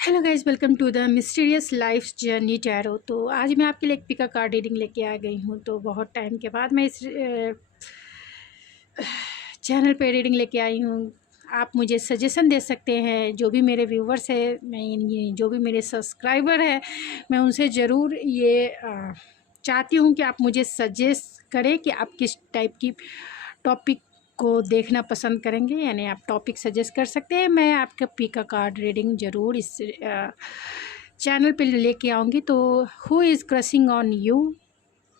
Hello guys, welcome to the mysterious life journey tarot. तो आज मैं आपके लिए एक पिका कार्ड रीडिंग लेके आ गई हूँ। तो बहुत टाइम के बाद मैं इस चैनल पे रीडिंग लेके आई हूँ। आप मुझे सजेशन दे सकते हैं, जो भी मेरे व्यूवर्स है, मैं ये जो भी मेरे सब्सक्राइबर है, मैं उनसे ज़रूर ये चाहती हूँ कि आप मुझे सजेस्ट करें कि आप किस टाइप की टॉपिक को देखना पसंद करेंगे। यानी आप टॉपिक सजेस्ट कर सकते हैं, मैं आपका पिका कार्ड रीडिंग ज़रूर इस चैनल पे लेके आऊँगी। तो who is crushing on you,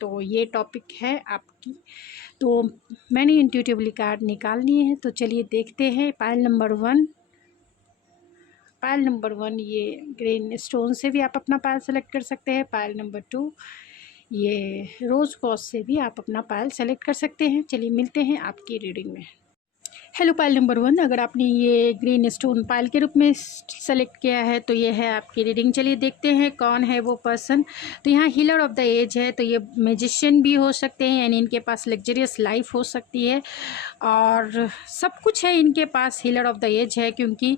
तो ये टॉपिक है आपकी। तो मैंने इंट्यूटिवली कार्ड निकाल लिए हैं, तो चलिए देखते हैं। पायल नंबर वन ये ग्रीन स्टोन से भी आप अपना पायल सेलेक्ट कर सकते हैं। पायल नंबर 2 ये रोज़ कॉस से भी आप अपना पायल सेलेक्ट कर सकते हैं। चलिए मिलते हैं आपकी रीडिंग में। हेलो पायल नंबर 1, अगर आपने ये ग्रीन स्टोन पायल के रूप में सेलेक्ट किया है तो ये है आपकी रीडिंग। चलिए देखते हैं कौन है वो पर्सन। तो यहाँ हीलर ऑफ द एज है, तो ये मैजिशियन भी हो सकते हैं, यानी इनके पास लग्जरियस लाइफ हो सकती है और सब कुछ है इनके पास। हीलर ऑफ द एज है क्योंकि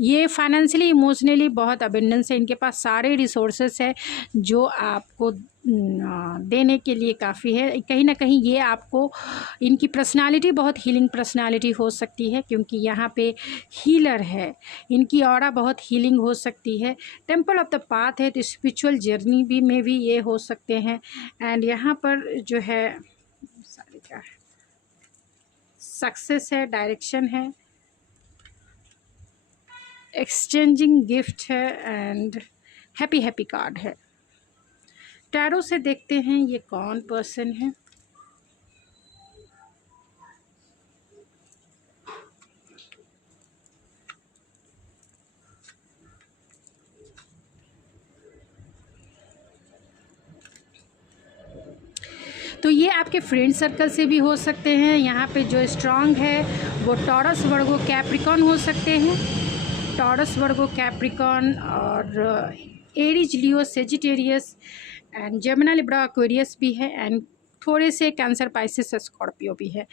ये फाइनेंशियली इमोशनली बहुत अबेंडेंस है, इनके पास सारे रिसोर्सेस है जो आपको देने के लिए काफ़ी है। कहीं ना कहीं ये आपको, इनकी पर्सनालिटी बहुत हीलिंग पर्सनालिटी हो सकती है क्योंकि यहाँ पे हीलर है, इनकी ऑरा बहुत हीलिंग हो सकती है। टेम्पल ऑफ द पाथ है, तो स्पिरिचुअल जर्नी भी में भी ये हो सकते हैं। एंड यहाँ पर जो है सारे क्या है, सक्सेस है, डायरेक्शन है, एक्सचेंजिंग गिफ्ट है एंड हैप्पी कार्ड है। टैरो से देखते हैं ये कौन पर्सन है। तो ये आपके फ्रेंड सर्कल से भी हो सकते हैं। यहाँ पे जो स्ट्रांग है वो टॉरस, वर्गो, कैप्रिकॉन हो सकते हैं। टॉरस, वर्गो, कैप्रिकॉन और Aries, Leo, Sagittarius and Gemini, Libra, Aquarius भी है एंड थोड़े से कैंसर, पाइसेस, स्कॉर्पियो भी है।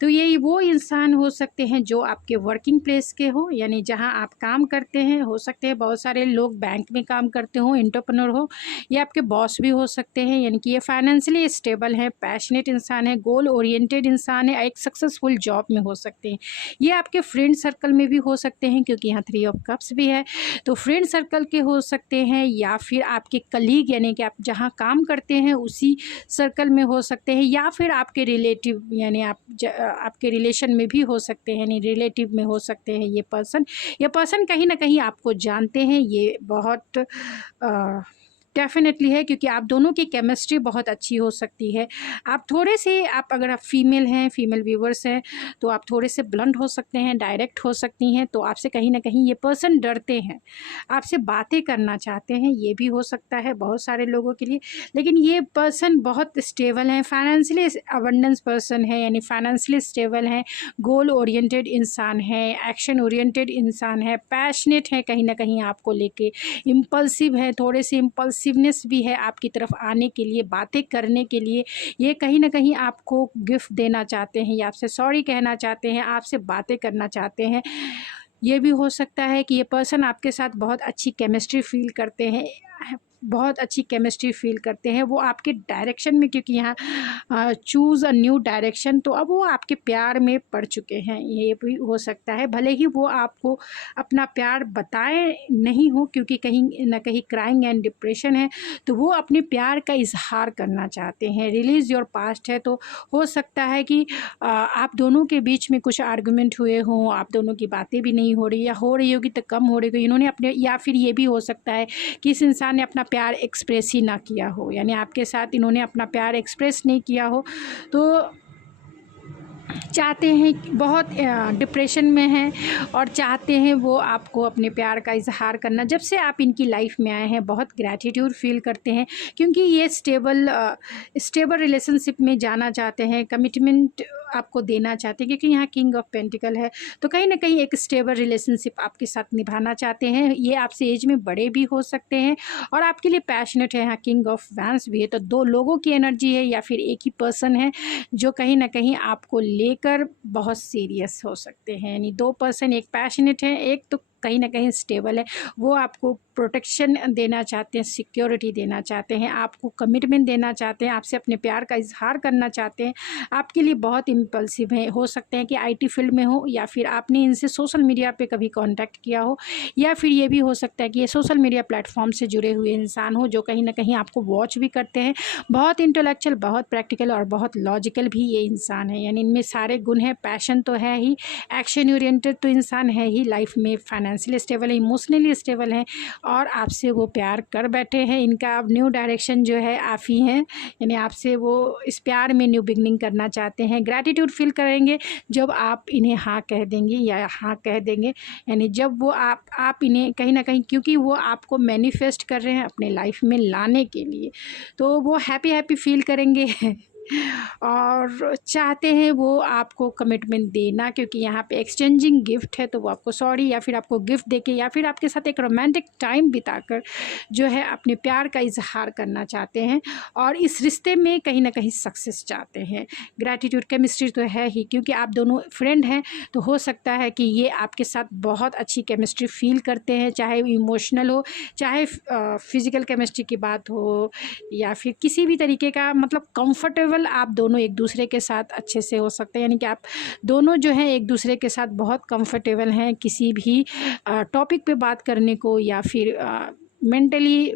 तो ये वो इंसान हो सकते हैं जो आपके वर्किंग प्लेस के हो, यानी जहां आप काम करते हैं। हो सकते हैं बहुत सारे लोग बैंक में काम करते हो, एंटरप्रेन्योर हो, या आपके बॉस भी हो सकते हैं। यानी कि ये फाइनेंशियली स्टेबल है, पैशनेट इंसान है, गोल ओरिएंटेड इंसान है, एक सक्सेसफुल जॉब में हो सकते हैं। ये आपके फ्रेंड सर्कल में भी हो सकते हैं क्योंकि यहाँ 3 ऑफ कप्स भी है, तो फ्रेंड सर्कल के हो सकते हैं, या फिर आपके कलीग यानी कि आप जहाँ काम करते हैं उसी सर्कल में हो सकते हैं, या फिर आपके रिलेटिव यानी आपके रिलेशन में भी हो सकते हैं, यानी रिलेटिव में हो सकते हैं। ये पर्सन कहीं ना कहीं आपको जानते हैं। ये बहुत डेफिनेटली है क्योंकि आप दोनों की केमिस्ट्री बहुत अच्छी हो सकती है। आप थोड़े से, आप अगर आप फीमेल हैं, फीमेल व्यूवर्स हैं, तो आप थोड़े से ब्लंट हो सकते हैं, डायरेक्ट हो सकती हैं। तो आपसे कहीं ना कहीं ये पर्सन डरते हैं, आपसे बातें करना चाहते हैं, ये भी हो सकता है बहुत सारे लोगों के लिए। लेकिन ये पर्सन बहुत स्टेबल है, फाइनेंशियली अबंडेंस पर्सन है, यानी फाइनेंशियली स्टेबल है, गोल ओरिएंटेड इंसान है, एक्शन ओरिएंटेड इंसान है, पैशनेट है, कहीं ना कहीं आपको लेके इम्पल्सिव है, थोड़े से इम्पल्सिवनेस भी है आपकी तरफ आने के लिए, बातें करने के लिए। ये कहीं ना कहीं आपको गिफ्ट देना चाहते हैं, या आपसे सॉरी कहना चाहते हैं, आपसे बातें करना चाहते हैं। ये भी हो सकता है कि ये पर्सन आपके साथ बहुत अच्छी केमिस्ट्री फील करते हैं, बहुत अच्छी केमिस्ट्री फील करते हैं वो आपके डायरेक्शन में, क्योंकि यहाँ चूज़ अ न्यू डायरेक्शन, तो अब वो आपके प्यार में पड़ चुके हैं। ये भी हो सकता है, भले ही वो आपको अपना प्यार बताए नहीं हो क्योंकि कहीं ना कहीं क्राइंग एंड डिप्रेशन है, तो वो अपने प्यार का इजहार करना चाहते हैं। रिलीज़ योर पास्ट है, तो हो सकता है कि आप दोनों के बीच में कुछ आर्गूमेंट हुए हों, आप दोनों की बातें भी नहीं हो रही, या हो रही होगी तो कम हो रही होगी। इन्होंने अपने, या फिर ये भी हो सकता है कि इस इंसान ने अपना प्यार एक्सप्रेस ही ना किया हो, यानी आपके साथ इन्होंने अपना प्यार एक्सप्रेस नहीं किया हो, तो चाहते हैं, बहुत डिप्रेशन में हैं और चाहते हैं वो आपको अपने प्यार का इजहार करना। जब से आप इनकी लाइफ में आए हैं बहुत ग्रैटिट्यूड फील करते हैं क्योंकि ये स्टेबल रिलेशनशिप में जाना चाहते हैं, कमिटमेंट आपको देना चाहते हैं क्योंकि यहाँ किंग ऑफ पेंटिकल है, तो कहीं ना कहीं एक स्टेबल रिलेशनशिप आपके साथ निभाना चाहते हैं। ये आपसे एज में बड़े भी हो सकते हैं और आपके लिए पैशनेट है। यहाँ किंग ऑफ वैंस भी है, तो 2 लोगों की एनर्जी है या फिर एक ही पर्सन है जो कहीं ना कहीं आपको लेकर बहुत सीरियस हो सकते हैं। यानी 2 पर्सन, एक पैशनेट है, एक तो कहीं ना कहीं स्टेबल है। वो आपको प्रोटेक्शन देना चाहते हैं, सिक्योरिटी देना चाहते हैं, आपको कमिटमेंट देना चाहते हैं, आपसे अपने प्यार का इजहार करना चाहते हैं। आपके लिए बहुत इम्पल्सिव है। हो सकते हैं कि आईटी फील्ड में हो, या फिर आपने इनसे सोशल मीडिया पे कभी कांटेक्ट किया हो, या फिर ये भी हो सकता है कि ये सोशल मीडिया प्लेटफॉर्म से जुड़े हुए इंसान हो जो कहीं ना कहीं आपको वॉच भी करते हैं। बहुत इंटेलेक्चुअल, बहुत प्रैक्टिकल और बहुत लॉजिकल भी ये इंसान है। यानी इनमें सारे गुण हैं। पैशन तो है ही, एक्शन ओरिएंटेड तो इंसान है ही, लाइफ में फाइनेंशियली स्टेबल है, इमोशनली स्टेबल है, और आपसे वो प्यार कर बैठे हैं। इनका अब न्यू डायरेक्शन जो है आप ही हैं। यानी आपसे वो इस प्यार में न्यू बिगनिंग करना चाहते हैं। ग्रैटिट्यूड फील करेंगे जब आप इन्हें हाँ कह देंगे या हाँ कह देंगे। यानी जब वो आप इन्हें कहीं ना कहीं, क्योंकि वो आपको मैनिफेस्ट कर रहे हैं अपने लाइफ में लाने के लिए, तो वो हैप्पी हैप्पी फील करेंगे और चाहते हैं वो आपको कमिटमेंट देना, क्योंकि यहाँ पे एक्सचेंजिंग गिफ्ट है। तो वो आपको सॉरी, या फिर आपको गिफ्ट देके, या फिर आपके साथ एक रोमांटिक टाइम बिताकर जो है अपने प्यार का इजहार करना चाहते हैं, और इस रिश्ते में कहीं ना कहीं सक्सेस चाहते हैं। ग्रैटिट्यूड, केमिस्ट्री तो है ही, क्योंकि आप दोनों फ्रेंड हैं, तो हो सकता है कि ये आपके साथ बहुत अच्छी केमिस्ट्री फील करते हैं, चाहे इमोशनल हो, चाहे फिजिकल केमिस्ट्री की बात हो, या फिर किसी भी तरीके का, मतलब कंफर्टेबल आप दोनों एक दूसरे के साथ अच्छे से हो सकते हैं। यानी कि आप दोनों जो हैं एक दूसरे के साथ बहुत कंफर्टेबल हैं किसी भी टॉपिक पे बात करने को, या फिर mentally,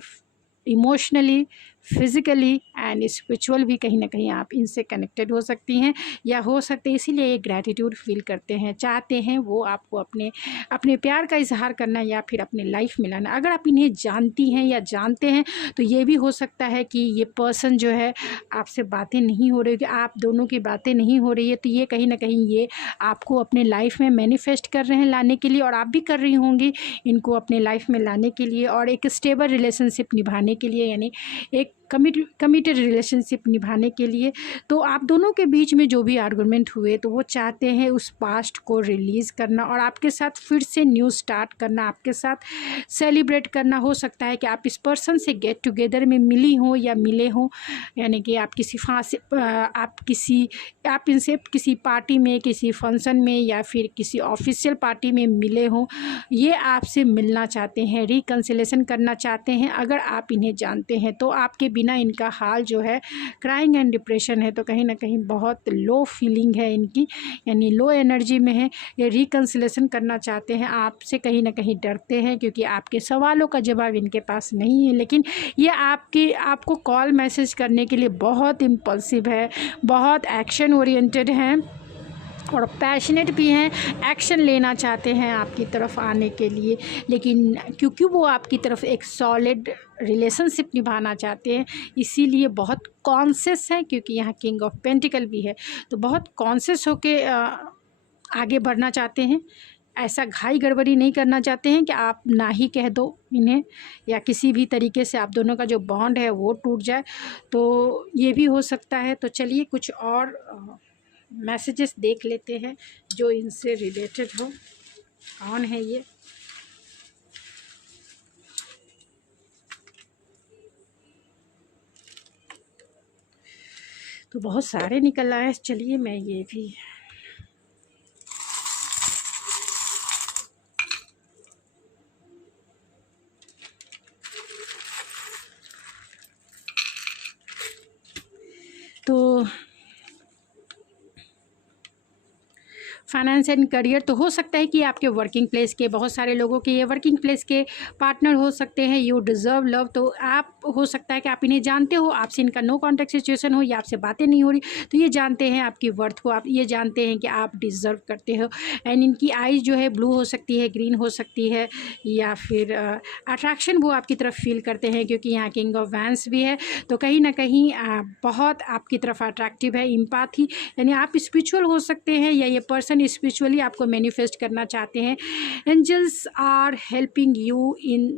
emotionally, physically and spiritual भी कहीं ना कहीं आप इनसे कनेक्टेड हो सकती हैं, या हो सकते हैं इसीलिए ये ग्रैटिट्यूड फील करते हैं, चाहते हैं वो आपको अपने प्यार का इजहार करना या फिर अपने लाइफ में लाना। अगर आप इन्हें जानती हैं या जानते हैं तो ये भी हो सकता है कि ये पर्सन जो है आपसे बातें नहीं हो रही, कि आप दोनों की बातें नहीं हो रही है, तो ये कहीं ना कहीं ये आपको अपने लाइफ में मैनिफेस्ट कर रहे हैं लाने के लिए, और आप भी कर रही होंगी इनको अपने लाइफ में लाने के लिए, और एक स्टेबल रिलेशनशिप निभाने के लिए, यानी एक कमिटेड रिलेशनशिप निभाने के लिए। तो आप दोनों के बीच में जो भी आर्गुमेंट हुए, तो वो चाहते हैं उस पास्ट को रिलीज़ करना और आपके साथ फिर से न्यू स्टार्ट करना, आपके साथ सेलिब्रेट करना। हो सकता है कि आप इस पर्सन से गेट टुगेदर में मिली हो या मिले हों, यानी कि आप आप इनसे किसी पार्टी में, किसी फंक्शन में, या फिर किसी ऑफिशियल पार्टी में मिले हों। ये आपसे मिलना चाहते हैं, रिकन्सिलेशन करना चाहते हैं। अगर आप इन्हें जानते हैं तो आपके बिना इनका हाल जो है क्राइंग एंड डिप्रेशन है, तो कहीं ना कहीं बहुत लो फीलिंग है इनकी, यानी लो एनर्जी में है। ये रिकन्सिलेशन करना चाहते हैं, आपसे कहीं ना कहीं डरते हैं, क्योंकि आपके सवालों का जवाब इनके पास नहीं है। लेकिन ये आपको कॉल मैसेज करने के लिए बहुत इम्पल्सिव है, बहुत एक्शन ओरिएंटेड हैं और पैशनेट भी हैं, एक्शन लेना चाहते हैं आपकी तरफ आने के लिए। लेकिन क्योंकि वो आपकी तरफ एक सॉलिड रिलेशनशिप निभाना चाहते हैं, इसीलिए बहुत कॉन्शियस हैं, क्योंकि यहाँ किंग ऑफ पेंटिकल भी है, तो बहुत कॉन्शियस होके आगे बढ़ना चाहते हैं। ऐसा घाई गड़बड़ी नहीं करना चाहते हैं कि आप ना ही कह दो इन्हें, या किसी भी तरीके से आप दोनों का जो बॉन्ड है वो टूट जाए, तो ये भी हो सकता है। तो चलिए कुछ और मैसेजेस देख लेते हैं जो इनसे रिलेटेड हो। कौन है ये? तो बहुत सारे निकल आए, चलिए मैं ये भी तो फाइनेंस एंड करियर, तो हो सकता है कि आपके वर्किंग प्लेस के, बहुत सारे लोगों के ये वर्किंग प्लेस के पार्टनर हो सकते हैं। यू डिज़र्व लव, तो आप हो सकता है कि आप इन्हें जानते हो, आपसे इनका नो कॉन्टैक्ट सिचुएशन हो, या आपसे बातें नहीं हो रही, तो ये जानते हैं आपकी वर्थ को, आप ये जानते हैं कि आप डिज़र्व करते हो। एंड इनकी आइज़ जो है ब्लू हो सकती है, ग्रीन हो सकती है, या फिर अट्रैक्शन वो आपकी तरफ फील करते हैं, क्योंकि यहाँ किंग ऑफ वैंस भी है, तो कहीं ना कहीं बहुत आपकी तरफ अट्रैक्टिव है। एम्पैथी, यानी आप स्पिरिचुअल हो सकते हैं, या ये पर्सन स्पिरिचुअली आपको मैनिफेस्ट करना चाहते हैं। Angels are helping you in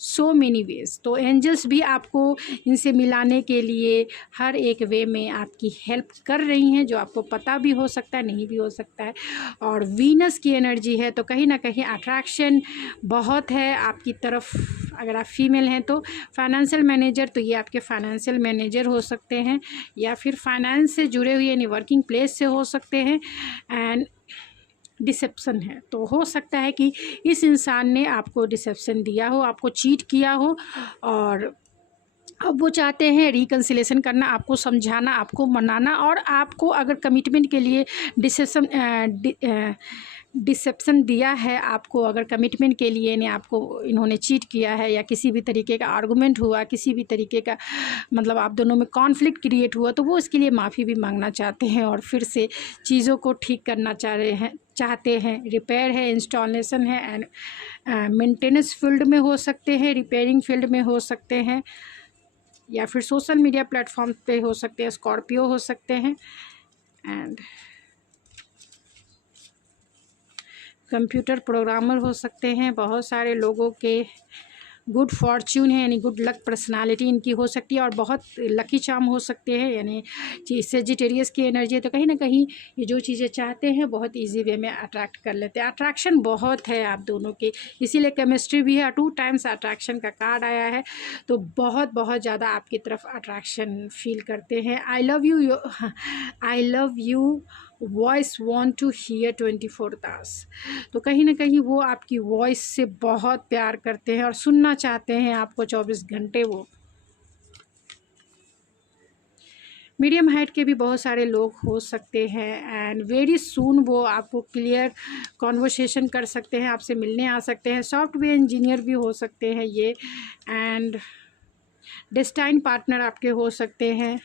so many ways. तो एंजल्स भी आपको इनसे मिलाने के लिए हर एक वे में आपकी हेल्प कर रही हैं, जो आपको पता भी हो सकता है, नहीं भी हो सकता है। और वीनस की एनर्जी है, तो कहीं ना कहीं अट्रैक्शन बहुत है आपकी तरफ। अगर आप फीमेल हैं तो फाइनेंशियल मैनेजर, तो ये आपके फाइनेंशियल मैनेजर हो सकते हैं, या फिर फाइनेंस से जुड़े हुए यानी वर्किंग प्लेस से हो सकते हैं। एंड डिसेप्शन है, तो हो सकता है कि इस इंसान ने आपको डिसेप्शन दिया हो, आपको चीट किया हो, और अब वो चाहते हैं रिकन्सिलेशन करना, आपको समझाना, आपको मनाना, और आपको अगर कमिटमेंट के लिए डिसेप्शन दिया है, आपको अगर कमिटमेंट के लिए ने आपको इन्होंने चीट किया है, या किसी भी तरीके का आर्गुमेंट हुआ, किसी भी तरीके का मतलब आप दोनों में कॉन्फ्लिक्ट क्रिएट हुआ, तो वो इसके लिए माफ़ी भी मांगना चाहते हैं और फिर से चीज़ों को ठीक करना चाहते हैं। रिपेयर है, इंस्टॉलेशन है, एंड मेंटेनेंस फील्ड में हो सकते हैं, रिपेयरिंग फील्ड में हो सकते हैं, या फिर सोशल मीडिया प्लेटफॉर्म पे हो सकते हैं, स्कॉर्पियो हो सकते हैं, एंड कंप्यूटर प्रोग्रामर हो सकते हैं। बहुत सारे लोगों के गुड फॉर्च्यून है, यानी गुड लक पर्सनालिटी इनकी हो सकती है, और बहुत लकी चार्म हो सकते हैं, यानी सेजिटेरियस की एनर्जी है। तो कहीं ना कहीं ये जो चीज़ें चाहते हैं बहुत इजी वे में अट्रैक्ट कर लेते हैं। अट्रैक्शन बहुत है आप दोनों के, इसीलिए केमिस्ट्री भी है, 2 टाइम्स अट्रैक्शन का कार्ड आया है, तो बहुत ज़्यादा आपकी तरफ अट्रैक्शन फील करते हैं। I love you voice want to hear 24 hours. तो कहीं ना कहीं वो आपकी वॉइस से बहुत प्यार करते हैं और सुनना चाहते हैं आपको 24 घंटे। वो मीडियम हाइट के भी बहुत सारे लोग हो सकते हैं, एंड वेरी सून वो आपको क्लियर कॉन्वर्सेशन कर सकते हैं, आपसे मिलने आ सकते हैं। सॉफ्टवेयर इंजीनियर भी हो सकते हैं ये, एंड डेस्टाइन पार्टनर आपके हो सकते हैं।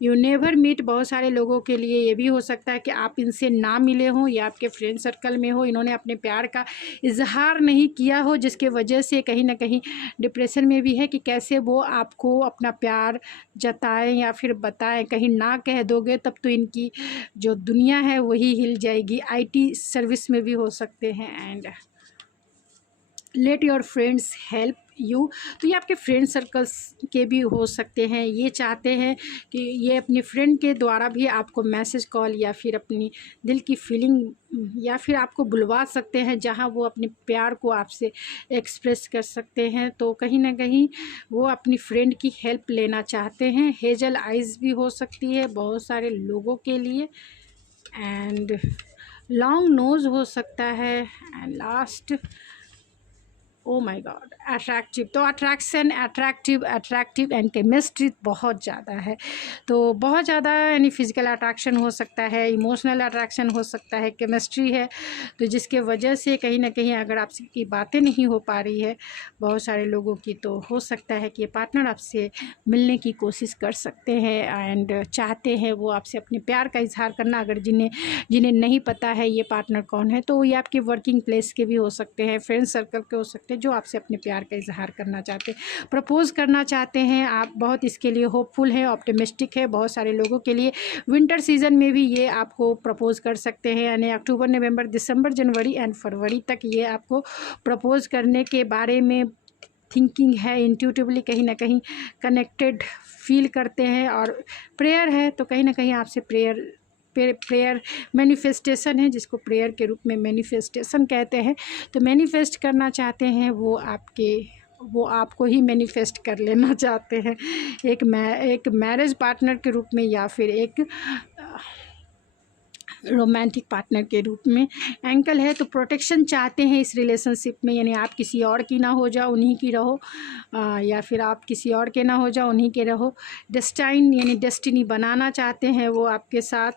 यू नेवर मीट, बहुत सारे लोगों के लिए ये भी हो सकता है कि आप इनसे ना मिले हों, या आपके फ्रेंड सर्कल में हो, इन्होंने अपने प्यार का इजहार नहीं किया हो, जिसके वजह से कहीं ना कहीं डिप्रेशन में भी है कि कैसे वो आपको अपना प्यार जताएं या फिर बताएं। कहीं ना कह दोगे तब तो इनकी जो दुनिया है वही हिल जाएगी। IT सर्विस में भी हो सकते हैं। And let your friends help you, तो ये आपके फ्रेंड सर्कल्स के भी हो सकते हैं। ये चाहते हैं कि ये अपने फ्रेंड के द्वारा भी आपको मैसेज, कॉल, या फिर अपनी दिल की फीलिंग, या फिर आपको बुलवा सकते हैं जहां वो अपने प्यार को आपसे एक्सप्रेस कर सकते हैं। तो कहीं ना कहीं वो अपनी फ्रेंड की हेल्प लेना चाहते हैं। हेजल आइज़ भी हो सकती है बहुत सारे लोगों के लिए, एंड लॉन्ग नोज़ हो सकता है, and last oh my God attractive. तो अट्रैक्टिव एंड केमिस्ट्री बहुत ज़्यादा है, तो बहुत ज़्यादा यानी फिज़िकल अट्रैक्शन हो सकता है, इमोशनल अट्रैक्शन हो सकता है, केमिस्ट्री है, तो जिसके वजह से कहीं ना कहीं अगर आपकी बातें नहीं हो पा रही है बहुत सारे लोगों की, तो हो सकता है कि ये पार्टनर आपसे मिलने की कोशिश कर सकते हैं, एंड चाहते हैं वो आपसे अपने प्यार का इजहार करना। अगर जिन्हें नहीं पता है ये पार्टनर कौन है, तो ये आपके वर्किंग प्लेस के भी हो सकते हैं, फ्रेंड सर्कल के हो सकते हैं, जो आपसे अपने प्यार का इजहार करना चाहते हैं, प्रपोज करना चाहते हैं। आप बहुत इसके लिए होपफुल हैं, ऑप्टिमिस्टिक है। बहुत सारे लोगों के लिए विंटर सीजन में भी ये आपको प्रपोज कर सकते हैं, यानी अक्टूबर, नवंबर, दिसंबर, जनवरी एंड फरवरी तक ये आपको प्रपोज करने के बारे में थिंकिंग है। इंट्यूटिवली कहीं ना कहीं कनेक्टेड फील करते हैं, और प्रेयर है, तो कहीं ना कहीं आपसे प्रेयर मैनिफेस्टेशन है, जिसको प्रेयर के रूप में मैनिफेस्टेशन कहते हैं। तो मैनिफेस्ट करना चाहते हैं वो आपको ही मैनिफेस्ट कर लेना चाहते हैं, एक मैरिज पार्टनर के रूप में, या फिर एक रोमांटिक पार्टनर के रूप में। एंकल है, तो प्रोटेक्शन चाहते हैं इस रिलेशनशिप में, यानी आप किसी और की ना हो जाओ, उन्हीं की रहो, या फिर आप किसी और के ना हो जाओ, उन्हीं के रहो। डेस्टाइन यानी डेस्टिनी बनाना चाहते हैं वो आपके साथ।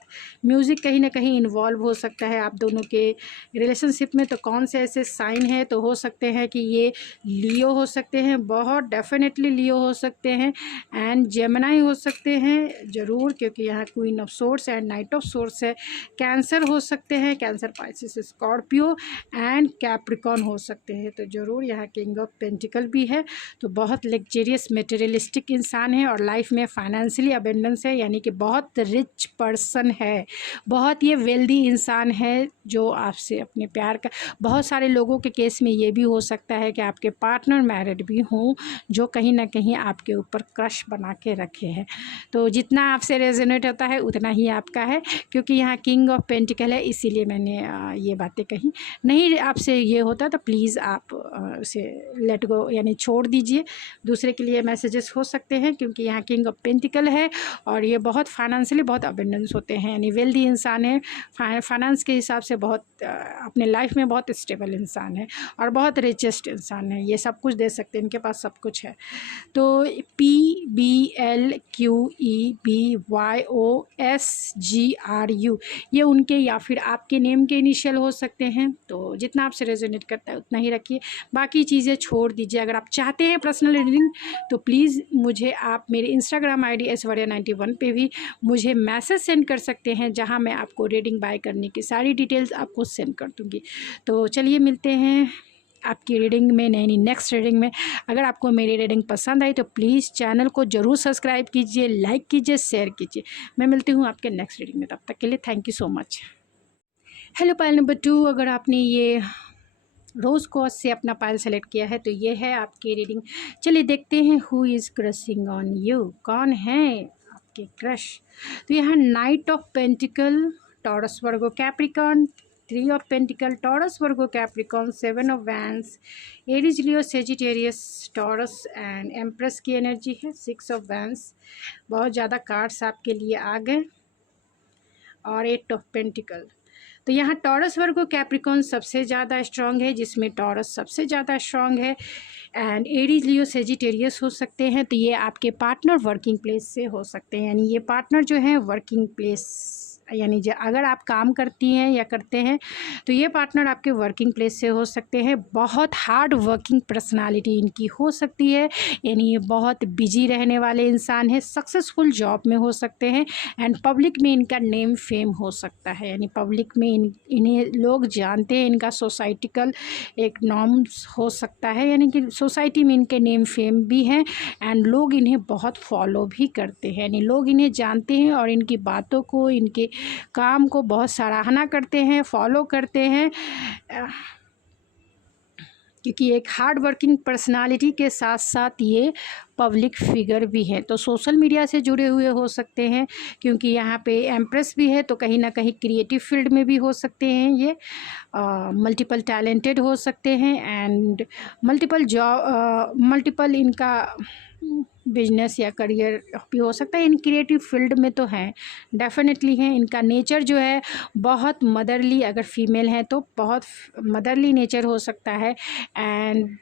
म्यूज़िक कहीं ना कहीं इन्वॉल्व हो सकता है आप दोनों के रिलेशनशिप में। तो कौन से ऐसे साइन है, तो हो सकते हैं कि ये लियो हो सकते हैं, बहुत डेफिनेटली लियो हो सकते हैं, एंड जेमिनी हो सकते हैं ज़रूर, क्योंकि यहाँ queen of swords and night of swords है। कैंसर हो सकते हैं, cancer, Pisces, Scorpio and Capricorn हो सकते हैं। तो ज़रूर यहाँ किंग ऑफ पेंटिकल भी है, तो बहुत लग्जरियस मटेरियलिस्टिक इंसान है और लाइफ में फाइनेंशियली अबेंडेंस है, यानी कि बहुत रिच पर्सन है, बहुत ये वेल्दी इंसान है जो आपसे अपने प्यार का। बहुत सारे लोगों के केस में ये भी हो सकता है कि आपके पार्टनर मैरिड भी हों जो कहीं ना कहीं आपके ऊपर क्रश बना के रखे हैं। तो जितना आपसे रेजोनेट होता है उतना ही आपका है, क्योंकि यहाँ किंग ऑफ पेंटिकल है, इसीलिए मैंने ये बातें कही। नहीं आपसे ये होता तो प्लीज़ आप उसे लेट गो यानी छोड़ दीजिए। दूसरे के लिए मैसेजेस हो सकते हैं, क्योंकि यहाँ किंग ऑफ पेंटिकल है और ये बहुत फाइनेंशियली बहुत अबेंडेंस होते हैं, यानी वेल्दी इंसान है, फाइनेंस के हिसाब से बहुत अपने लाइफ में बहुत स्टेबल इंसान है और बहुत रिचेस्ट इंसान है। ये सब कुछ दे सकते हैं, इनके पास सब कुछ है। तो PBLQEBYOSGRU ये उनके या फिर आपके नेम के इनिशियल हो सकते हैं। तो जितना आपसे रेजोनेट करता है उतना ही रखिए, बाकी चीज़ें छोड़ दीजिए। अगर आप चाहते हैं पर्सनल रीडिंग तो प्लीज़ मुझे आप मेरे इंस्टाग्राम ID ऐश्वर्या91 पे भी मुझे मैसेज सेंड कर सकते हैं, जहां मैं आपको रीडिंग बाय करने की सारी डिटेल्स आपको सेंड कर दूँगी। तो चलिए मिलते हैं आपकी रीडिंग में, नई नेक्स्ट रीडिंग में। अगर आपको मेरी रीडिंग पसंद आई तो प्लीज़ चैनल को ज़रूर सब्सक्राइब कीजिए, लाइक कीजिए, शेयर कीजिए। मैं मिलती हूँ आपके नेक्स्ट रीडिंग में, तब तक के लिए thank you so much. Hello pile number 2, अगर आपने ये रोज़ कॉज से अपना पायल सेलेक्ट किया है तो ये है आपकी रीडिंग। चलिए देखते हैं who is crushing on you, कौन है आपके क्रश। तो यहाँ night of pentacle, Taurus Virgo Capricorn, 3 of pentacle, Taurus Virgo Capricorn, 7 of vents, Aries Leo Sagittarius, taurus and empress की एनर्जी है, 6 ऑफ वैंस। बहुत ज़्यादा कार्ड्स आपके लिए आ गए और 8 ऑफ पेंटिकल। तो यहाँ टॉरस वर्गो कैप्रिकॉन सबसे ज़्यादा स्ट्रॉन्ग है, जिसमें टॉरस सबसे ज़्यादा स्ट्रॉन्ग है एंड एरीज लियो सेजिटेरियस हो सकते हैं। तो ये आपके पार्टनर वर्किंग प्लेस से हो सकते हैं, यानी ये पार्टनर जो है वर्किंग प्लेस, यानी अगर आप काम करती हैं या करते हैं तो ये पार्टनर आपके वर्किंग प्लेस से हो सकते हैं। बहुत हार्ड वर्किंग पर्सनालिटी इनकी हो सकती है, यानी ये बहुत बिजी रहने वाले इंसान हैं, सक्सेसफुल जॉब में हो सकते हैं एंड पब्लिक में इनका नेम फेम हो सकता है, यानी पब्लिक में इन्हें लोग जानते हैं, इनका सोसाइटिकल एक नॉर्म्स हो सकता है, यानी कि सोसाइटी में इनके नेम फेम भी हैं एंड लोग इन्हें बहुत फॉलो भी करते हैं, यानी लोग इन्हें जानते हैं और इनकी बातों को, इनके काम को बहुत सराहना करते हैं, फॉलो करते हैं, क्योंकि एक हार्ड वर्किंग पर्सनालिटी के साथ साथ ये पब्लिक फिगर भी है। तो सोशल मीडिया से जुड़े हुए हो सकते हैं, क्योंकि यहाँ पे एम्प्रेस भी है, तो कहीं ना कहीं क्रिएटिव फील्ड में भी हो सकते हैं ये, मल्टीपल टैलेंटेड हो सकते हैं एंड मल्टीपल इनका बिजनेस या करियर भी हो सकता है। इन क्रिएटिव फील्ड में तो हैं, डेफिनेटली हैं। इनका नेचर जो है बहुत मदरली, अगर फीमेल है तो बहुत मदरली नेचर हो सकता है एंड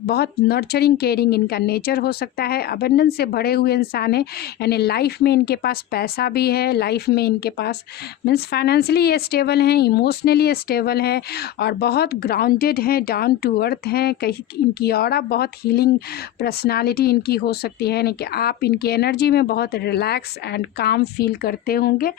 बहुत नर्चरिंग केयरिंग इनका नेचर हो सकता है। अबंडेंस से भरे हुए इंसान है, यानी लाइफ में इनके पास पैसा भी है, लाइफ में इनके पास मीन्स फाइनेंशियली ये स्टेबल हैं, इमोशनली स्टेबल है और बहुत ग्राउंडेड हैं, डाउन टू अर्थ हैं। कहीं इनकी ऑरा बहुत हीलिंग पर्सनालिटी इनकी हो सकती है, यानी कि आप इनकी एनर्जी में बहुत रिलैक्स एंड काम फील करते होंगे,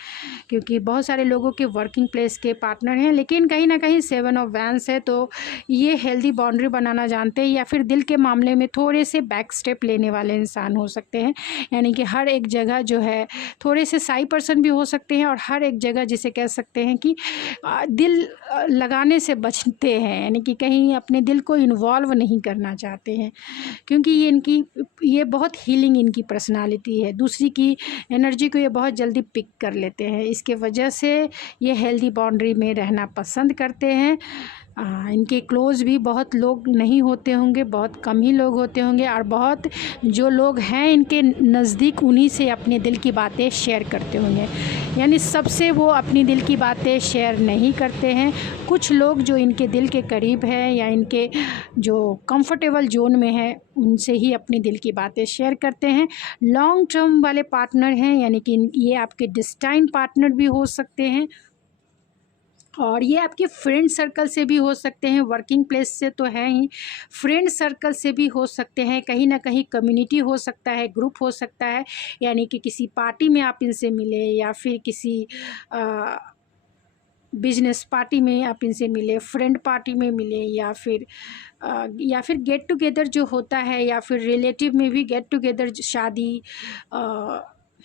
क्योंकि बहुत सारे लोगों के वर्किंग प्लेस के पार्टनर हैं। लेकिन कहीं ना कहीं 7 ऑफ वैंस है, तो ये हेल्दी बाउंड्री बनाना जानते हैं या फिर दिल के मामले में थोड़े से बैक स्टेप लेने वाले इंसान हो सकते हैं, यानी कि हर एक जगह जो है थोड़े से साई पर्सन भी हो सकते हैं और हर एक जगह जिसे कह सकते हैं कि दिल लगाने से बचते हैं, यानी कि कहीं अपने दिल को इन्वॉल्व नहीं करना चाहते हैं, क्योंकि ये बहुत हीलिंग इनकी पर्सनालिटी है। दूसरी की एनर्जी को ये बहुत जल्दी पिक कर लेते हैं, इसके वजह से ये हेल्दी बाउंड्री में रहना पसंद करते हैं। इनके क्लोज़ भी बहुत लोग नहीं होते होंगे, बहुत कम ही लोग होते होंगे और बहुत जो लोग हैं इनके नज़दीक उन्हीं से अपने दिल की बातें शेयर करते होंगे, यानी सबसे वो अपनी दिल की बातें शेयर नहीं करते हैं। कुछ लोग जो इनके दिल के करीब हैं या इनके जो कंफर्टेबल जोन में है उनसे ही अपनी दिल की बातें शेयर करते हैं। लॉन्ग टर्म वाले पार्टनर हैं, यानी कि ये आपके डिस्टाइन पार्टनर भी हो सकते हैं और ये आपके फ्रेंड सर्कल से भी हो सकते हैं, वर्किंग प्लेस से तो है ही, फ्रेंड सर्कल से भी हो सकते हैं, कहीं ना कहीं कम्युनिटी हो सकता है, ग्रुप हो सकता है, यानी कि किसी पार्टी में आप इनसे मिले या फिर किसी बिजनेस पार्टी में आप इनसे मिले, फ्रेंड पार्टी में मिले, या फिर गेट टुगेदर जो होता है, या फिर रिलेटिव में भी गेट टुगेदर, शादी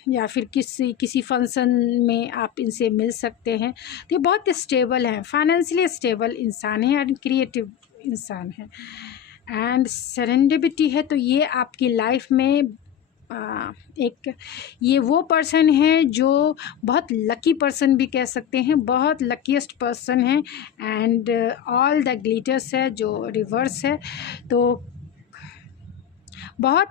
या फिर किसी फंक्शन में आप इनसे मिल सकते हैं। तो ये बहुत स्टेबल हैं, फाइनेंशियली स्टेबल इंसान हैं एंड क्रिएटिव इंसान हैं एंड सेरेंडिपिटी है। तो ये आपकी लाइफ में एक ये वो पर्सन है जो बहुत लकी पर्सन भी कह सकते हैं, बहुत लकीस्ट पर्सन है एंड ऑल द ग्लिटर्स है जो रिवर्स है। तो बहुत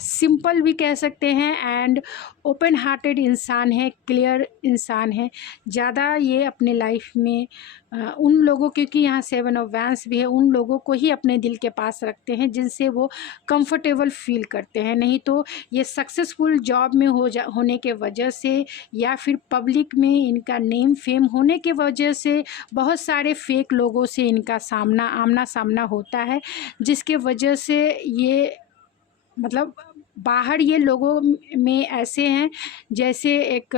सिंपल भी कह सकते हैं एंड ओपन हार्टेड इंसान है, क्लियर इंसान है। ज़्यादा ये अपने लाइफ में उन लोगों, क्योंकि यहाँ 7 ऑफ वैंस भी है, उन लोगों को ही अपने दिल के पास रखते हैं जिनसे वो कंफर्टेबल फील करते हैं। नहीं तो ये सक्सेसफुल जॉब में होने के वजह से या फिर पब्लिक में इनका नेम फेम होने के वजह से बहुत सारे फेक लोगों से इनका आमना सामना होता है, जिसके वजह से ये मतलब बाहर ये लोगों में ऐसे हैं जैसे एक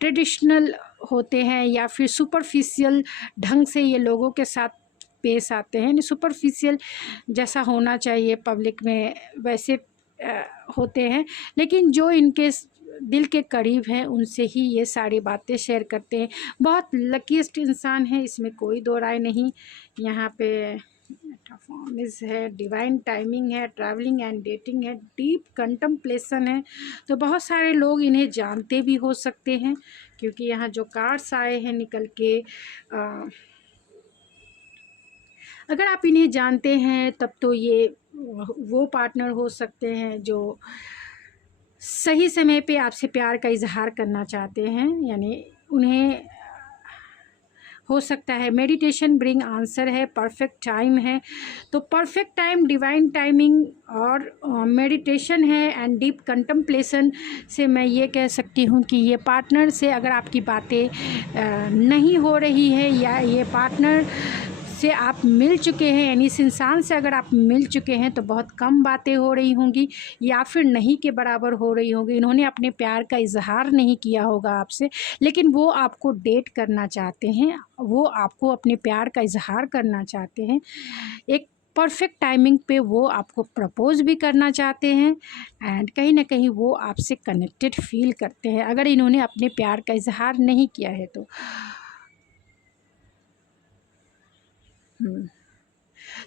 ट्रेडिशनल होते हैं या फिर सुपरफिशियल ढंग से ये लोगों के साथ पेश आते हैं। सुपरफिशियल जैसा होना चाहिए पब्लिक में वैसे होते हैं, लेकिन जो इनके दिल के करीब हैं उनसे ही ये सारी बातें शेयर करते हैं। बहुत लकीस्ट इंसान है, इसमें कोई दो राय नहीं। यहाँ पे मेटाफॉर्मिस है, डिवाइन टाइमिंग है, ट्रैवलिंग एंड डेटिंग है, डीप कंटम्पलेशन है। तो बहुत सारे लोग इन्हें जानते भी हो सकते हैं, क्योंकि यहाँ जो कार्ड्स आए हैं निकल के अगर आप इन्हें जानते हैं तब तो ये वो पार्टनर हो सकते हैं जो सही समय पे आपसे प्यार का इजहार करना चाहते हैं, यानी उन्हें हो सकता है मेडिटेशन ब्रिंग आंसर है, परफेक्ट टाइम है। तो परफेक्ट टाइम, डिवाइन टाइमिंग और मेडिटेशन है एंड डीप कंटम्पलेशन से मैं ये कह सकती हूँ कि ये पार्टनर से अगर आपकी बातें नहीं हो रही है या ये पार्टनर से आप मिल चुके हैं, यानी इस इंसान से अगर आप मिल चुके हैं तो बहुत कम बातें हो रही होंगी या फिर नहीं के बराबर हो रही होंगी। इन्होंने अपने प्यार का इजहार नहीं किया होगा आपसे, लेकिन वो आपको डेट करना चाहते हैं, वो आपको अपने प्यार का इजहार करना चाहते हैं। एक परफेक्ट टाइमिंग पे वो आपको प्रपोज भी करना चाहते हैं एंड कहीं ना कहीं वो आपसे कनेक्टेड फील करते हैं, अगर इन्होंने अपने प्यार का इजहार नहीं किया है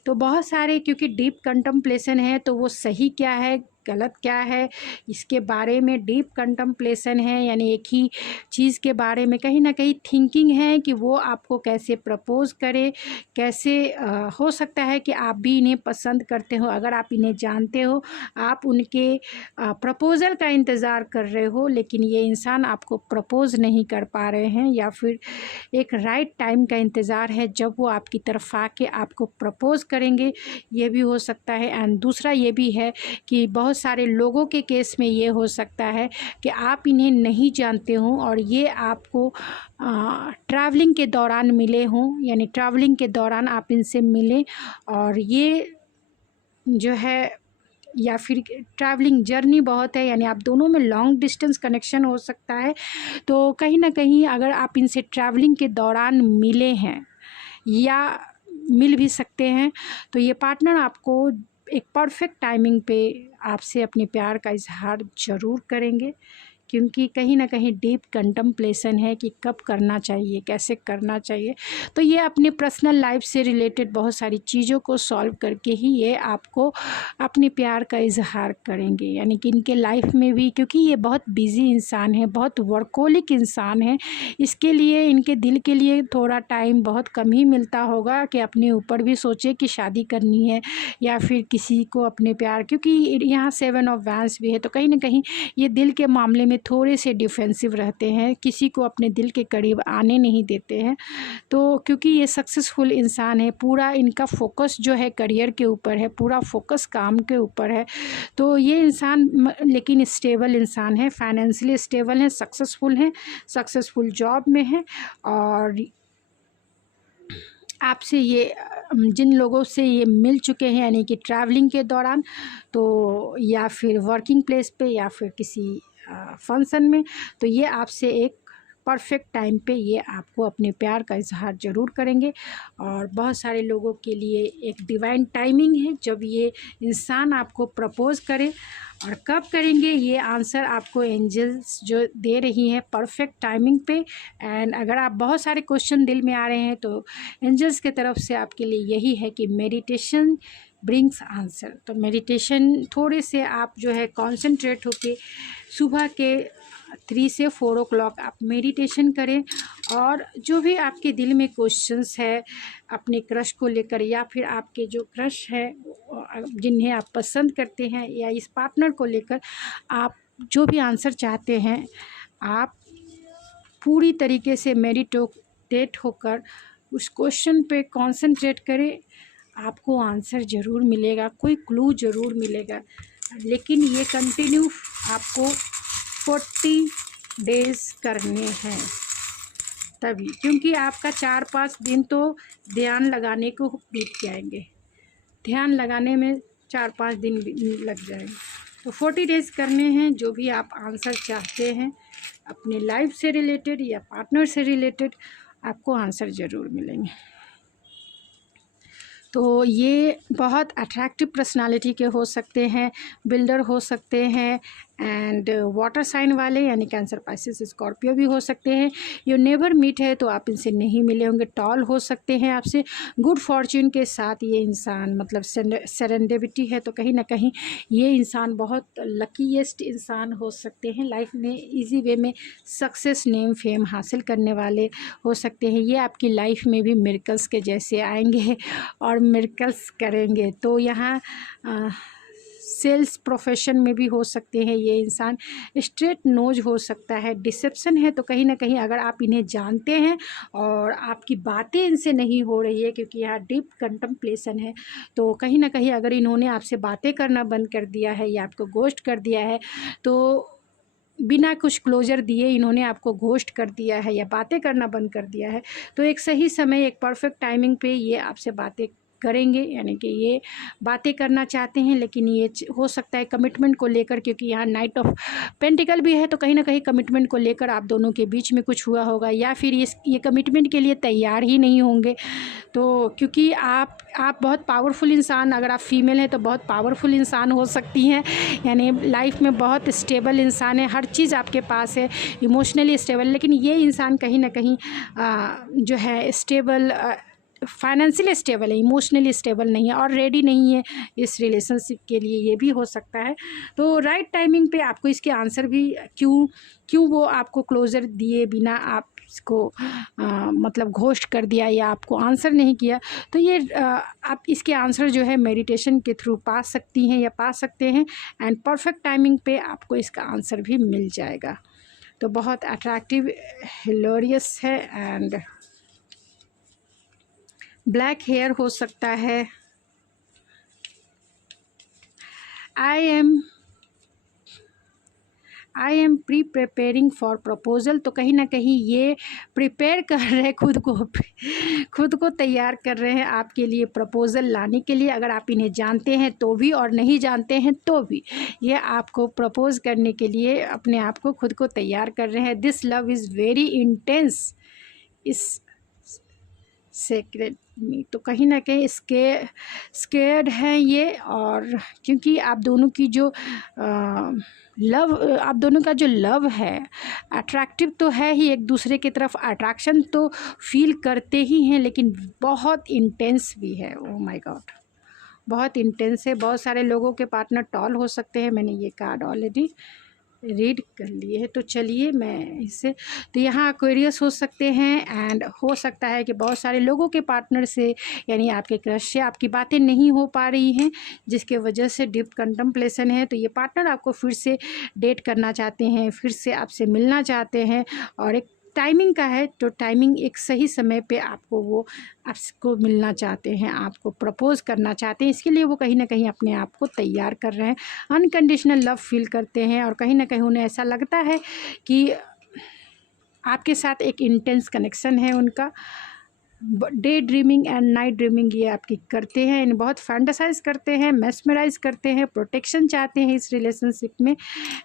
तो बहुत सारे, क्योंकि डीप कंटम्पलेशन है तो वो सही क्या है गलत क्या है इसके बारे में डीप कंटम्पलेशन है, यानी एक ही चीज़ के बारे में कहीं ना कहीं थिंकिंग है कि वो आपको कैसे प्रपोज करे, कैसे हो सकता है कि आप भी इन्हें पसंद करते हो। अगर आप इन्हें जानते हो, आप उनके प्रपोज़ल का इंतज़ार कर रहे हो, लेकिन ये इंसान आपको प्रपोज़ नहीं कर पा रहे हैं या फिर एक राइट टाइम का इंतज़ार है जब वो आपकी तरफ आके आपको प्रपोज़ करेंगे, ये भी हो सकता है। एंड दूसरा ये भी है कि बहुत सारे लोगों के केस में ये हो सकता है कि आप इन्हें नहीं जानते हों और ये आपको ट्रैवलिंग के दौरान मिले हों, यानी ट्रैवलिंग के दौरान आप इनसे मिलें और ये जो है, या फिर ट्रैवलिंग जर्नी बहुत है, यानी आप दोनों में लॉन्ग डिस्टेंस कनेक्शन हो सकता है। तो कहीं ना कहीं अगर आप इनसे ट्रैवलिंग के दौरान मिले हैं या मिल भी सकते हैं, तो ये पार्टनर आपको एक परफेक्ट टाइमिंग पे आपसे अपने प्यार का इजहार ज़रूर करेंगे, क्योंकि कहीं ना कहीं डीप कंटम्पलेशन है कि कब करना चाहिए, कैसे करना चाहिए। तो ये अपने पर्सनल लाइफ से रिलेटेड बहुत सारी चीज़ों को सॉल्व करके ही ये आपको अपने प्यार का इजहार करेंगे, यानी कि इनके लाइफ में भी, क्योंकि ये बहुत बिजी इंसान है, बहुत वर्कोलिक इंसान है, इसके लिए इनके दिल के लिए थोड़ा टाइम बहुत कम ही मिलता होगा कि अपने ऊपर भी सोचे कि शादी करनी है या फिर किसी को अपने प्यार, क्योंकि यहाँ 7 ऑफ वैंस भी है। तो कहीं ना कहीं ये दिल के मामले में थोड़े से डिफेंसिव रहते हैं, किसी को अपने दिल के करीब आने नहीं देते हैं। तो क्योंकि ये सक्सेसफुल इंसान है, पूरा इनका फोकस जो है करियर के ऊपर है, पूरा फोकस काम के ऊपर है। तो ये इंसान लेकिन स्टेबल इंसान है, फाइनेंशियली स्टेबल है, सक्सेसफुल जॉब में है। और आपसे ये जिन लोगों से ये मिल चुके हैं, यानी कि ट्रैवलिंग के दौरान, तो या फिर वर्किंग प्लेस पे या फिर किसी फंक्शन में, तो ये आपसे एक परफेक्ट टाइम पे ये आपको अपने प्यार का इजहार ज़रूर करेंगे। और बहुत सारे लोगों के लिए एक डिवाइन टाइमिंग है जब ये इंसान आपको प्रपोज़ करे। और कब करेंगे ये आंसर आपको एंजल्स जो दे रही हैं परफेक्ट टाइमिंग पे। एंड अगर आप बहुत सारे क्वेश्चन दिल में आ रहे हैं तो एंजल्स की तरफ से आपके लिए यही है कि मेडिटेशन ब्रिंग्स आंसर। तो मेडिटेशन थोड़े से आप जो है कॉन्सेंट्रेट होके सुबह के 3 से 4 o'clock आप मेडिटेशन करें। और जो भी आपके दिल में क्वेश्चंस है अपने क्रश को लेकर, या फिर आपके जो क्रश है जिन्हें आप पसंद करते हैं, या इस पार्टनर को लेकर आप जो भी आंसर चाहते हैं, आप पूरी तरीके से मेडिटेट होकर उस क्वेश्चन पे कंसंट्रेट करें। आपको आंसर ज़रूर मिलेगा, कोई क्लू ज़रूर मिलेगा। लेकिन ये कंटिन्यू आपको 40 डेज़ करने हैं तभी, क्योंकि आपका 4-5 दिन तो ध्यान लगाने को बीत जाएंगे, ध्यान लगाने में 4-5 दिन लग जाएंगे। तो 40 डेज़ करने हैं। जो भी आप आंसर चाहते हैं अपने लाइफ से रिलेटेड या पार्टनर से रिलेटेड, आपको आंसर ज़रूर मिलेंगे। तो ये बहुत अट्रैक्टिव पर्सनालिटी के हो सकते हैं, बिल्डर हो सकते हैं, एंड वाटर साइन वाले यानी कैंसर, पाइसेस, स्कॉर्पियो भी हो सकते हैं। यू नेवर मीट है तो आप इनसे नहीं मिले होंगे। टॉल हो सकते हैं आपसे, गुड फॉर्च्यून के साथ ये इंसान, मतलब सेरेंडिपिटी है तो कहीं ना कहीं ये इंसान बहुत लकीएस्ट इंसान हो सकते हैं। लाइफ में इजी वे में सक्सेस, नेम, फेम हासिल करने वाले हो सकते हैं। ये आपकी लाइफ में भी मिरेकल्स के जैसे आएंगे और मिरेकल्स करेंगे। तो यहाँ सेल्स प्रोफेशन में भी हो सकते हैं ये इंसान। स्ट्रेट नोज हो सकता है, डिसेप्शन है तो कहीं ना कहीं अगर आप इन्हें जानते हैं और आपकी बातें इनसे नहीं हो रही है, क्योंकि यहाँ डीप कंटम्पलेशन है, तो कहीं ना कहीं अगर इन्होंने आपसे बातें करना बंद कर दिया है या आपको घोस्ट कर दिया है, तो बिना कुछ क्लोजर दिए इन्होंने आपको घोस्ट कर दिया है या बातें करना बंद कर दिया है, तो एक सही समय, एक परफेक्ट टाइमिंग पे ये आपसे बातें करेंगे। यानी कि ये बातें करना चाहते हैं, लेकिन ये हो सकता है कमिटमेंट को लेकर, क्योंकि यहाँ नाइट ऑफ पेंटिकल भी है, तो कहीं ना कहीं कमिटमेंट को लेकर आप दोनों के बीच में कुछ हुआ होगा, या फिर ये कमिटमेंट के लिए तैयार ही नहीं होंगे। तो क्योंकि आप बहुत पावरफुल इंसान, अगर आप फीमेल हैं तो बहुत पावरफुल इंसान हो सकती हैं, यानी लाइफ में बहुत स्टेबल इंसान है, हर चीज़ आपके पास है, इमोशनली स्टेबल। लेकिन ये इंसान कहीं ना कहीं जो है स्टेबल, फाइनेंशियली स्टेबल है, इमोशनली स्टेबल नहीं है और रेडी नहीं है इस रिलेशनशिप के लिए, ये भी हो सकता है। तो राइट टाइमिंग पे आपको इसके आंसर भी, क्यों वो आपको क्लोजर दिए बिना आप इसको मतलब घोस्ट कर दिया या आपको आंसर नहीं किया, तो ये आप इसके आंसर जो है मेडिटेशन के थ्रू पा सकती हैं या पा सकते हैं। एंड परफेक्ट टाइमिंग पे आपको इसका आंसर भी मिल जाएगा। तो बहुत अट्रैक्टिव, हिलोरियस है। एंड ब्लैक हेयर हो सकता है। I am preparing for proposal, तो कहीं ना कहीं ये प्रिपेयर कर रहे हैं, खुद को तैयार कर रहे हैं आपके लिए प्रपोजल लाने के लिए। अगर आप इन्हें जानते हैं तो भी और नहीं जानते हैं तो भी ये आपको प्रपोज करने के लिए अपने आप को, खुद को तैयार कर रहे हैं। This love is very intense, इस सेक्रेट में, तो कहीं ना कहीं स्केर्ड हैं ये। और क्योंकि आप दोनों की जो आप दोनों का जो लव है, अट्रैक्टिव तो है ही, एक दूसरे की तरफ अट्रैक्शन तो फील करते ही हैं, लेकिन बहुत इंटेंस भी है। ओह माय गॉड, बहुत इंटेंस है। बहुत सारे लोगों के पार्टनर टॉल हो सकते हैं, मैंने ये कार्ड ऑलरेडी रीड कर लिए हैं। तो चलिए मैं इससे, तो यहाँ एक्वेरियस हो सकते हैं एंड हो सकता है कि बहुत सारे लोगों के पार्टनर से यानी आपके क्रश से आपकी बातें नहीं हो पा रही हैं, जिसके वजह से डीप कंटम्पलेशन है। तो ये पार्टनर आपको फिर से डेट करना चाहते हैं, फिर से आपसे मिलना चाहते हैं, और एक टाइमिंग का है, तो टाइमिंग एक सही समय पे आपको वो आपको मिलना चाहते हैं, आपको प्रपोज़ करना चाहते हैं। इसके लिए वो कहीं ना कहीं अपने आप को तैयार कर रहे हैं, अनकंडीशनल लव फील करते हैं, और कहीं ना कहीं उन्हें ऐसा लगता है कि आपके साथ एक इंटेंस कनेक्शन है उनका। Day dreaming and night dreaming ये आपकी करते हैं, इन्हें बहुत फैंटासाइज करते हैं, मेस्मराइज करते हैं, प्रोटेक्शन चाहते हैं इस रिलेशनशिप में,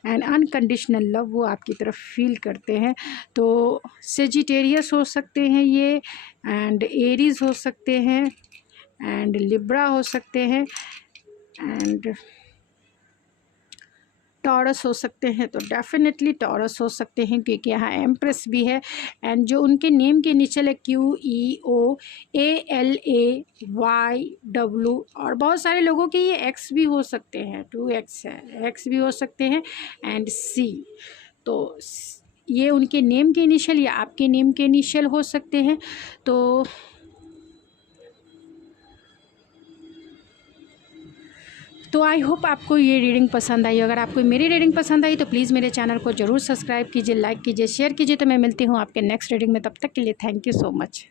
एंड अनकंडीशनल लव वो आपकी तरफ फील करते हैं। तो सेजिटेरियस हो सकते हैं ये, एंड एरीज हो सकते हैं, एंड लिब्रा हो सकते हैं, एंड टॉरस हो सकते हैं। तो डेफिनेटली टॉरस हो सकते हैं, क्योंकि यहाँ एम्प्रेस भी है, एंड जो उनके नेम के नीचे है QEOALAYW, और बहुत सारे लोगों के ये एक्स भी हो सकते हैं, 2X है, एक्स भी हो सकते हैं, एंड C। तो ये उनके नेम के इनिशियल या आपके नेम के इनिशियल हो सकते हैं। तो आई होप आपको ये रीडिंग पसंद आई। अगर आपको मेरी रीडिंग पसंद आई तो प्लीज़ मेरे चैनल को ज़रूर सब्सक्राइब कीजिए, लाइक कीजिए, शेयर कीजिए। तो मैं मिलती हूँ आपके नेक्स्ट रीडिंग में, तब तक के लिए थैंक यू सो मच।